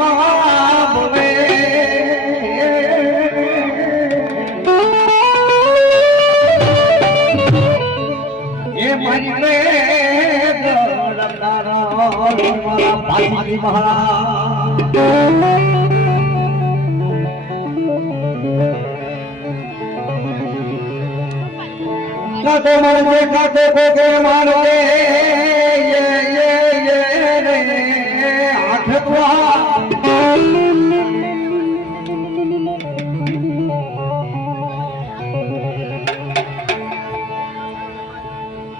બોલે એ મારી રે મારા પાછી કાતો મારજે કાતો કોકે મારજે આઠવા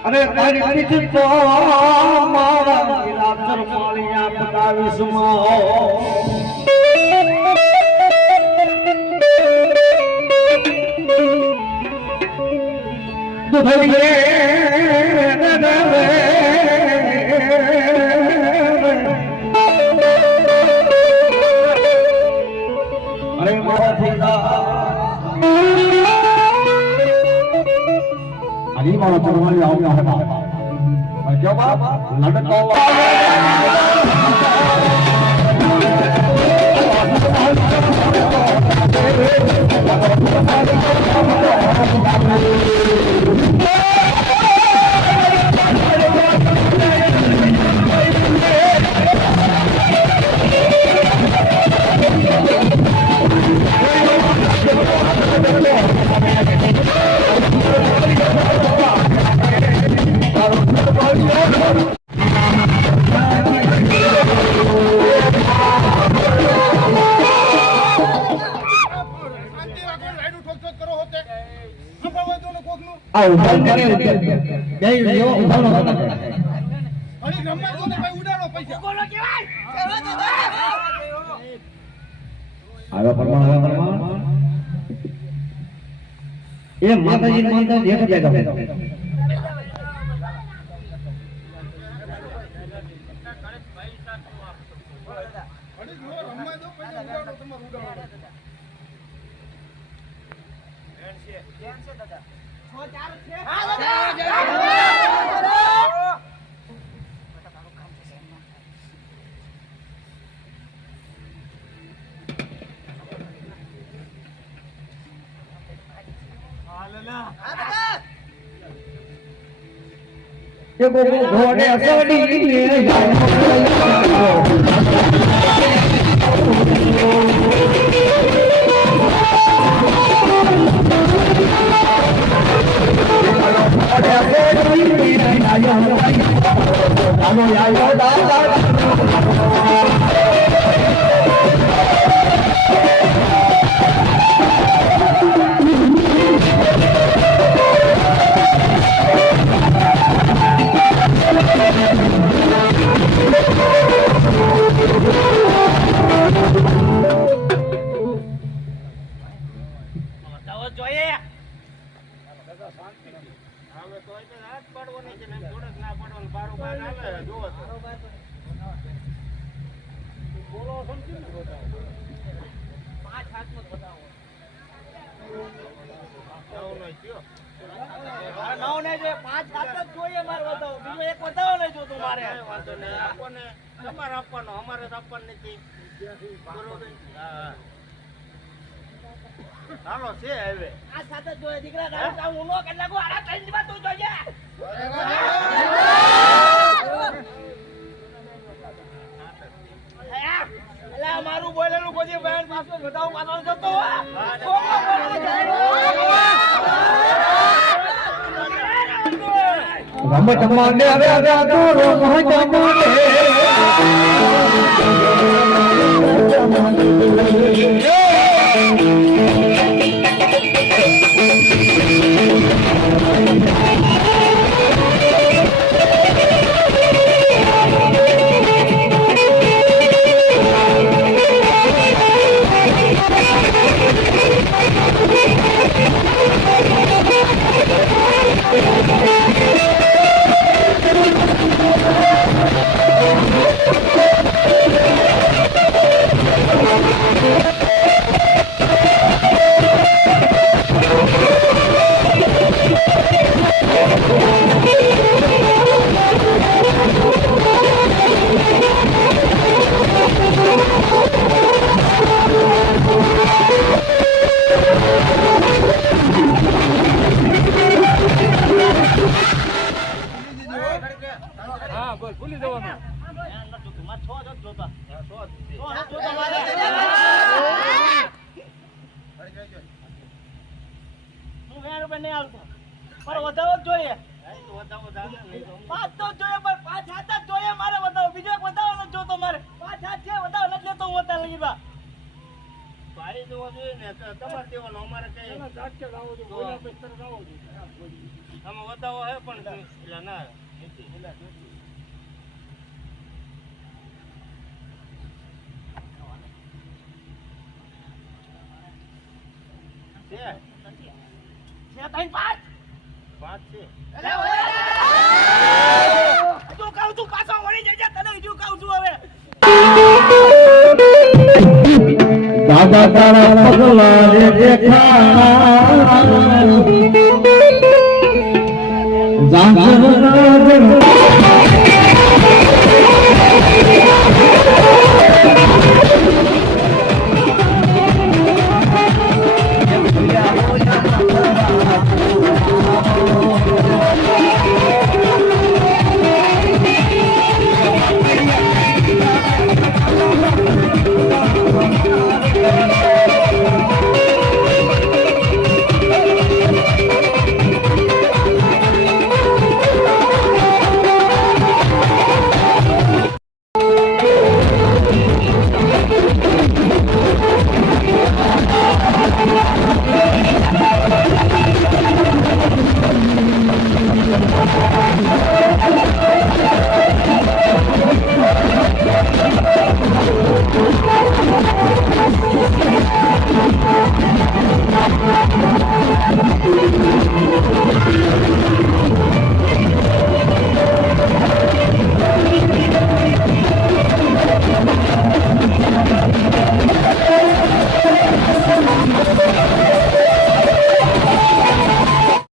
અરે તારી પીઠ તો મારા વિરાતર માળિયા પડાવીસમાં દુધઈએ અરે મારા થીલા અલી મારા ચરવાલી આવ્યા હતા જવાબ લડકો આ ઉભા કરે બે લ્યો ઉભા ન થતા અડી રમવા દો ને ભાઈ ઉડાડો પૈસા બોલો કેવાય આવ્યો પરમાણ એ માતાજી માનતા એક જગ્યા અડી રમવા દો પૈસા ઉડાડો તમાર ઉડાડો બેન છે દાદા ઘોડે સડી હાલો છે હવે આ સાથે જો દીકરા રાત હું નો કેટલા કો આરા ત્રણ દિવસ તું જોજે અલા મારું બોલેલું કોઈ બેન પાછો બતાવ પાછો જતો રમત માંડે હવે હવે તો રમત માંડે બા હા, સો જ છે. તો હા, તો તમારે હું 20 રૂપિયા નહીં આવતો પણ વધાવો જ જોઈએ હા, એ તો વધાવો ચાલે નહીં તો પાંચ તો જોઈએ પણ પાંચ હાથ જ જોઈએ મારે વધાવો બીજો એક વધાવો નથી જોતો મારે પાંચ હાથ છે વધાવો નથી લેતો હું અત્યારે લગી બા ભાઈ જોવા જોઈએ ને તો તમારે દેવાનો અમારે કઈ આમાં વધાવો હે પણ એટલે ના નથી. છે છે ત્રણ પાંચ 5 છે. તું કહું છું પાછો વળી જજે તને હજુ કહું છું હવે દાદા તારા પગલા રે દેખા જાગર